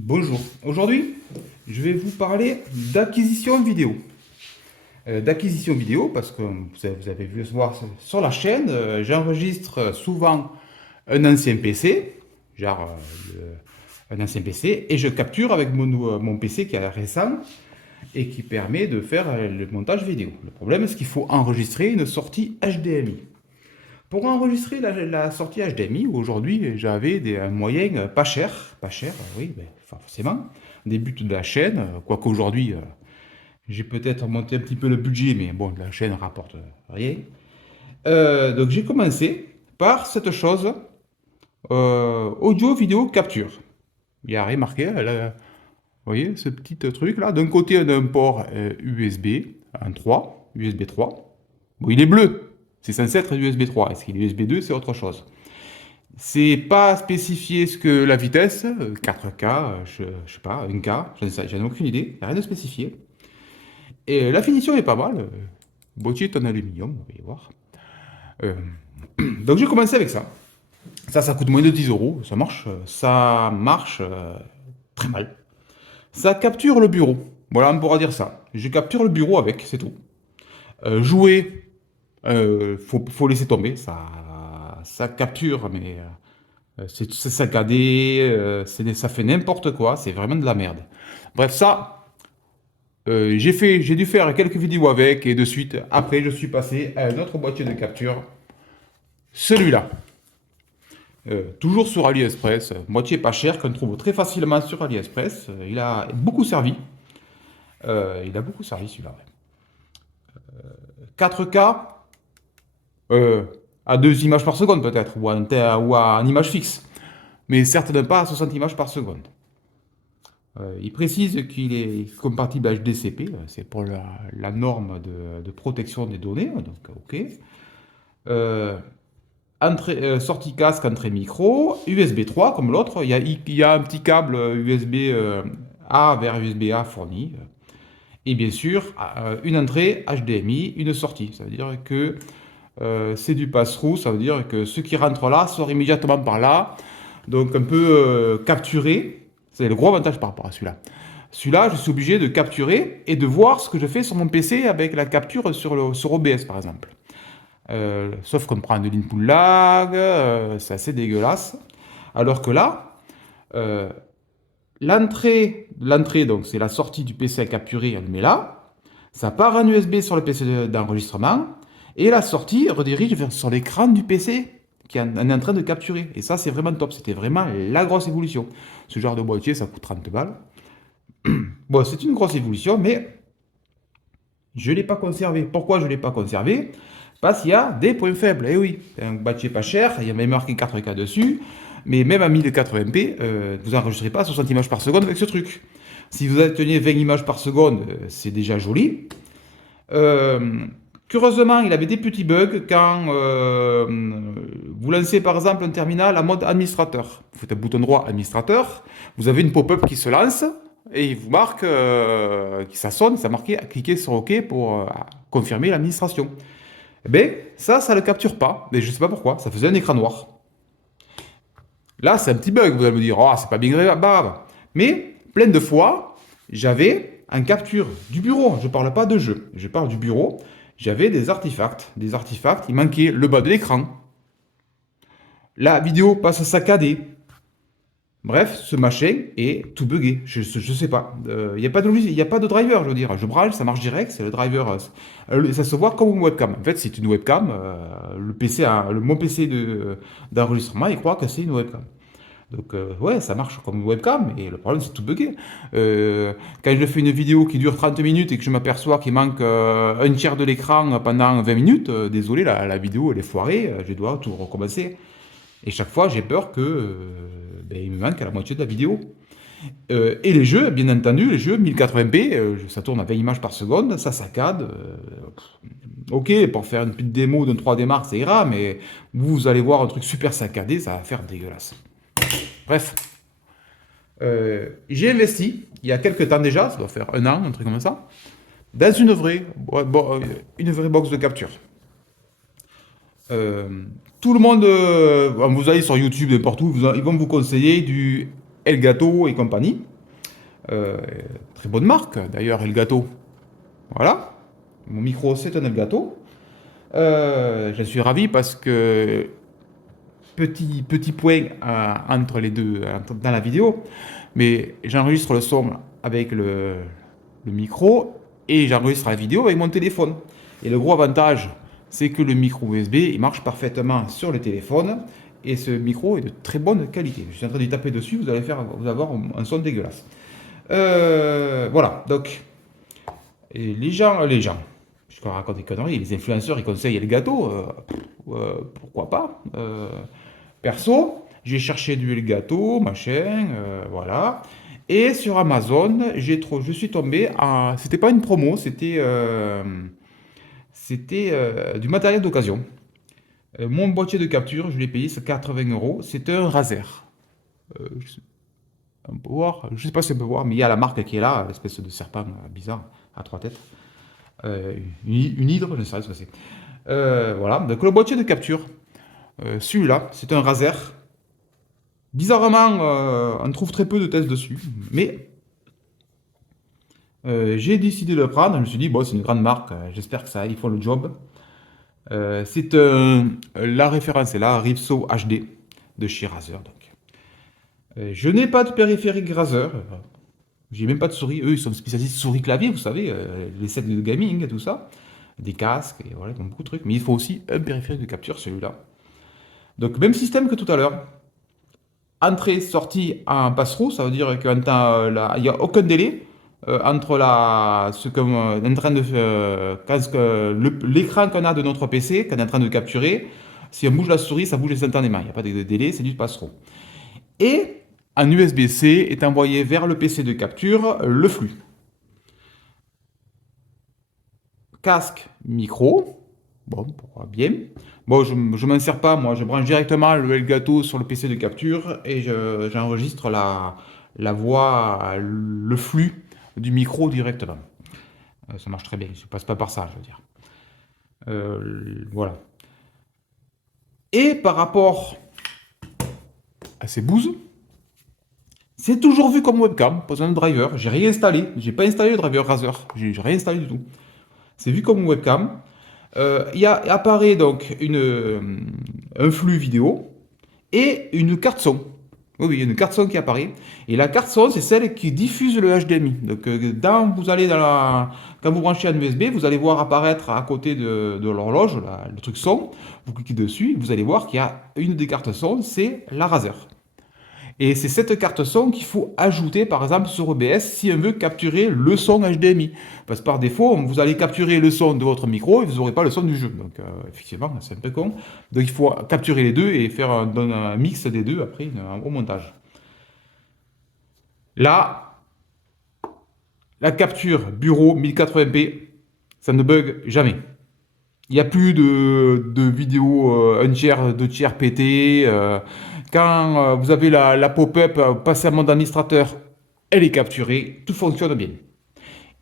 Bonjour, aujourd'hui je vais vous parler d'acquisition vidéo. D'acquisition vidéo parce que vous avez vu voir sur la chaîne, j'enregistre souvent un ancien PC, genre un ancien PC, et je capture avec mon PC qui est récent et qui permet de faire le montage vidéo. Le problème c'est qu'il faut enregistrer une sortie HDMI. Pour enregistrer la sortie HDMI, aujourd'hui j'avais un moyen pas cher, oui, ben, enfin, forcément, début de la chaîne, quoique aujourd'hui j'ai peut-être monté un petit peu le budget, mais bon, la chaîne rapporte rien. Donc j'ai commencé par cette chose, audio-vidéo capture. Il y a rien marqué, vous voyez ce petit truc là, d'un côté on a un port USB, un 3, USB 3. Bon, il est bleu, c'est censé être USB 3, est-ce qu'il est USB 2, c'est autre chose. C'est pas spécifié ce que la vitesse, 4K, je sais pas, 1K, j'en ai aucune idée, rien de spécifié. Et la finition est pas mal, boîtier est en aluminium, vous allez voir. Euh, donc j'ai commencé avec ça. Ça coûte moins de 10 euros, ça marche très mal. Ça capture le bureau, voilà, on pourra dire ça. Je capture le bureau avec, c'est tout. Jouer, faut laisser tomber, ça capture, mais c'est saccadé, ça fait n'importe quoi, c'est vraiment de la merde. Bref, j'ai dû faire quelques vidéos avec, et de suite, après, je suis passé à un autre boîtier de capture, celui-là. Toujours sur AliExpress, boîtier pas cher, qu'on trouve très facilement sur AliExpress. Il a beaucoup servi. Il a beaucoup servi celui-là. Ouais. 4K euh, à 2 images par seconde peut-être, ou à une image fixe, mais certainement pas à 60 images par seconde. Il précise qu'il est compatible HDCP, c'est pour la norme de protection des données, donc ok. Euh, sortie casque, entrée micro, USB 3 comme l'autre, il y a un petit câble USB A vers USB A fourni, et bien sûr une entrée HDMI, une sortie, ça veut dire que c'est du pass-through, ça veut dire que ceux qui rentrent là sortent immédiatement par là, donc un peu capturé. C'est le gros avantage par rapport à celui-là. Celui-là, je suis obligé de capturer et de voir ce que je fais sur mon PC avec la capture sur OBS par exemple. Sauf qu'on prend de l'input lag, c'est assez dégueulasse. Alors que là, euh, l'entrée, donc c'est la sortie du PC à capturer, elle met là. Ça part en USB sur le PC d'enregistrement. Et la sortie redirige sur l'écran du PC qui est en train de capturer. Et ça, c'est vraiment top. C'était vraiment la grosse évolution. Ce genre de boîtier, ça coûte 30 balles. Bon, c'est une grosse évolution, mais je ne l'ai pas conservé. Pourquoi je ne l'ai pas conservé? Parce qu'il y a des points faibles. Eh oui, c'est un boîtier pas cher, il y a même marqué 4K dessus, mais même à 1080p, vous n'enregistrez pas 60 images par seconde avec ce truc. Si vous obtenez 20 images par seconde, c'est déjà joli. Euh, Curieusement, il avait des petits bugs quand vous lancez par exemple un terminal en mode administrateur. Vous faites un bouton droit administrateur, vous avez une pop-up qui se lance et il vous marque, que ça sonne, ça marque cliquez sur OK pour confirmer l'administration. Eh bien, ça ne le capture pas, mais je ne sais pas pourquoi, ça faisait un écran noir. Là, c'est un petit bug, vous allez me dire, oh, c'est pas bien grave. Mais plein de fois, j'avais en capture du bureau, je ne parle pas de jeu, je parle du bureau, j'avais des artefacts. Des artefacts, il manquait le bas de l'écran. La vidéo passe saccadée. Bref, ce machin est tout buggé. Je sais pas. Il n'y a pas de logique, il n'y a pas de driver, je veux dire. Je branche, ça marche direct, c'est le driver. Ça se voit comme une webcam. En fait, c'est une webcam. Le PC, mon PC d'enregistrement, il croit que c'est une webcam. Donc, ouais, ça marche comme une webcam, et le problème, c'est tout buggé. Quand je fais une vidéo qui dure 30 minutes et que je m'aperçois qu'il manque un tiers de l'écran pendant 20 minutes, désolé, la vidéo, elle est foirée, je dois tout recommencer. Et chaque fois, j'ai peur que ben, il me manque à la moitié de la vidéo. Et les jeux, bien entendu, les jeux 1080p, ça tourne à 20 images par seconde, ça saccade. Ok, pour faire une petite démo d'un 3D Mark, ça ira, mais vous allez voir un truc super saccadé, ça va faire dégueulasse. Bref, j'ai investi, il y a quelques temps déjà, ça doit faire un an, un truc comme ça, dans une vraie box de capture. Tout le monde, vous allez sur YouTube, n'importe où, ils vont vous conseiller du Elgato et compagnie. Très bonne marque, d'ailleurs, Elgato. Voilà. Mon micro, c'est un Elgato. Je suis ravi parce que petit point entre les deux dans la vidéo, mais j'enregistre le son avec le micro et j'enregistre la vidéo avec mon téléphone. Et le gros avantage, c'est que le micro USB, il marche parfaitement sur le téléphone et ce micro est de très bonne qualité. Je suis en train de taper dessus, vous allez avoir un son dégueulasse. Voilà, donc les gens, je raconte des conneries, les influenceurs, ils conseillent le gâteau, pourquoi pas. Perso, j'ai cherché du Elgato, machin, voilà. Et sur Amazon, je suis tombé à. C'était pas une promo, c'était du matériel d'occasion. Mon boîtier de capture, je l'ai payé, c'est 80 euros. C'était un Razer. Je on peut voir, je sais pas si on peut voir, mais il y a la marque qui est là, l'espèce de serpent bizarre à trois têtes. Une hydre, je ne sais pas ce que c'est. Voilà, donc le boîtier de capture, celui-là, c'est un Razer. Bizarrement, on trouve très peu de tests dessus, mais j'ai décidé de le prendre. Je me suis dit, bon, c'est une grande marque, j'espère que ça, ils font le job. La référence est là, Ripso HD de chez Razer. Donc. Je n'ai pas de périphérique Razer, j'ai même pas de souris. Eux, ils sont spécialisés souris clavier, vous savez, les sets de gaming et tout ça, des casques, et voilà, ils ont beaucoup de trucs. Mais il faut aussi un périphérique de capture, celui-là. Donc, même système que tout à l'heure. Entrée, sortie en passe-through, ça veut dire qu'il n'y a aucun délai entre ce qu'on est en train de l'écran qu'on a de notre PC, qu'on est en train de capturer. Si on bouge la souris, ça bouge instantanément. Il n'y a pas de délai, c'est du passe-through. Et en USB-C est envoyé vers le PC de capture le flux. Casque, micro. Bon, pourquoi bien. Bon, je ne m'en sers pas, moi. Je branche directement le Elgato sur le PC de capture et j'enregistre la voix, le flux du micro directement. Ça marche très bien. Je ne passe pas par ça, je veux dire. Voilà. Et par rapport à ces bouses, c'est toujours vu comme webcam, pas besoin de driver. J'ai rien installé. J'ai pas installé le driver Razer. J'ai rien installé du tout. C'est vu comme webcam. Il apparaît donc un flux vidéo et une carte son. Oui, oui, il y a une carte son qui apparaît. Et la carte son, c'est celle qui diffuse le HDMI. Donc, quand vous branchez un USB, vous allez voir apparaître à côté de l'horloge, le truc son. Vous cliquez dessus, vous allez voir qu'il y a une des cartes son, c'est la Razer. Et c'est cette carte son qu'il faut ajouter, par exemple, sur OBS si on veut capturer le son HDMI. Parce que par défaut, vous allez capturer le son de votre micro et vous n'aurez pas le son du jeu. Donc, effectivement, c'est un peu con. Donc, il faut capturer les deux et faire un mix des deux après au montage. Là, la capture bureau 1080p, ça ne bug jamais. Il n'y a plus de vidéos 1 tiers, 2 tiers pété. Quand vous avez la pop-up, passez à mon administrateur, elle est capturée, tout fonctionne bien.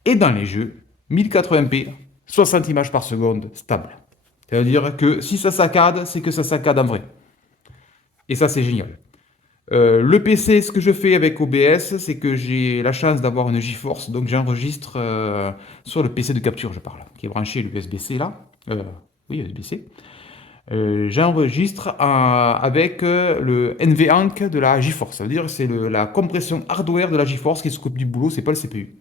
Et dans les jeux, 1080p, 60 images par seconde, stable. Ça veut dire que si ça saccade, c'est que ça saccade en vrai. Et ça, c'est génial. Le PC, ce que je fais avec OBS, c'est que j'ai la chance d'avoir une GeForce, donc j'enregistre sur le PC de capture, je parle, qui est branché l'USB-C là. Oui, USB-C. J'enregistre avec le NVENC de la GeForce. Ça veut dire que c'est la compression hardware de la GeForce qui s'occupe du boulot, c'est pas le CPU.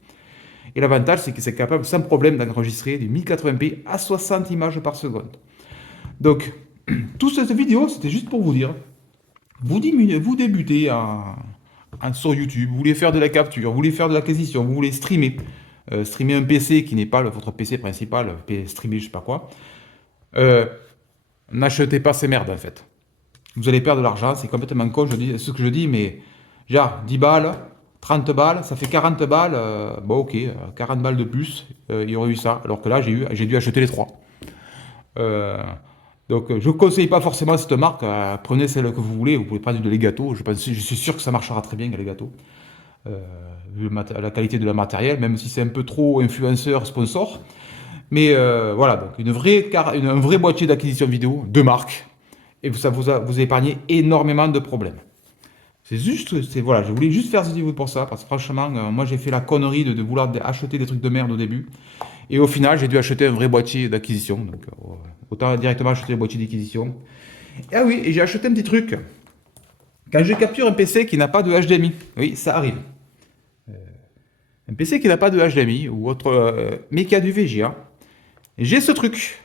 Et l'avantage, c'est que c'est capable sans problème d'enregistrer du 1080p à 60 images par seconde. Donc, toute cette vidéo, c'était juste pour vous dire, vous débutez sur YouTube, vous voulez faire de la capture, vous voulez faire de l'acquisition, vous voulez streamer. Streamer un PC qui n'est pas votre PC principal, streamer je sais pas quoi. N'achetez pas ces merdes en fait. Vous allez perdre de l'argent, c'est complètement con ce que je dis, mais genre 10 balles, 30 balles, ça fait 40 balles, bon ok, 40 balles de plus, il y aurait eu ça, alors que là j'ai dû acheter les 3. Donc je ne conseille pas forcément cette marque, prenez celle que vous voulez, vous pouvez prendre du Elgato, je suis sûr que ça marchera très bien Elgato. Vu la qualité de la matériel, même si c'est un peu trop influenceur, sponsor. Mais voilà, donc un vrai boîtier d'acquisition vidéo de marque, et ça vous épargnez énormément de problèmes. C'est juste, voilà, je voulais juste faire cette vidéo pour ça, parce que franchement, moi j'ai fait la connerie de vouloir acheter des trucs de merde au début. Et au final, j'ai dû acheter un vrai boîtier d'acquisition. Donc, autant directement acheter le boîtier d'acquisition. Et ah oui, et j'ai acheté un petit truc. Quand je capture un PC qui n'a pas de HDMI, oui, ça arrive. Un PC qui n'a pas de HDMI ou autre, mais qui a du VGA. J'ai ce truc.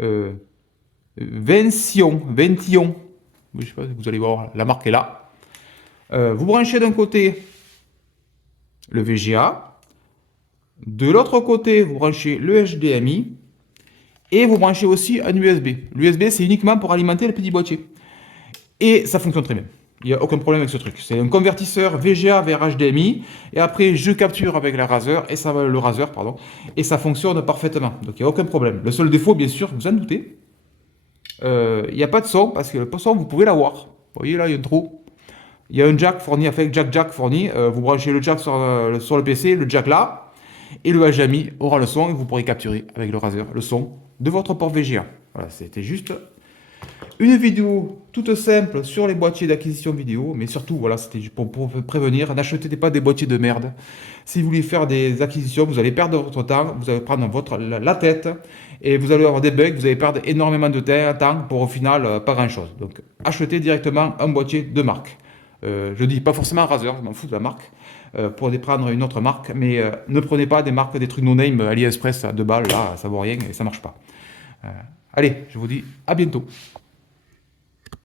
Euh, Ventillon. Je sais pas, vous allez voir, la marque est là. Vous branchez d'un côté le VGA. De l'autre côté, vous branchez le HDMI. Et vous branchez aussi un USB. L'USB, c'est uniquement pour alimenter le petit boîtier. Et ça fonctionne très bien. Il n'y a aucun problème avec ce truc. C'est un convertisseur VGA vers HDMI. Et après, je capture avec le raser, et ça fonctionne parfaitement. Donc, il n'y a aucun problème. Le seul défaut, bien sûr, vous en doutez, il n'y a pas de son, parce que le son, vous pouvez l'avoir. Vous voyez, là, il y a un trou. Il y a un jack fourni, avec jack fourni. Vous branchez le jack sur le PC, le jack là, et le HDMI aura le son, et vous pourrez capturer avec le raser le son de votre port VGA. Voilà, c'était juste une vidéo toute simple sur les boîtiers d'acquisition vidéo, mais surtout, voilà, c'était pour prévenir, n'achetez pas des boîtiers de merde. Si vous voulez faire des acquisitions, vous allez perdre votre temps, vous allez prendre la tête, et vous allez avoir des bugs, vous allez perdre énormément de temps pour au final pas grand chose. Donc achetez directement un boîtier de marque. Je dis pas forcément Razer, je m'en fous de la marque, pour prendre une autre marque, mais ne prenez pas des marques, des trucs no-name AliExpress à 2 balles, là, ça vaut rien et ça marche pas. Allez, je vous dis à bientôt.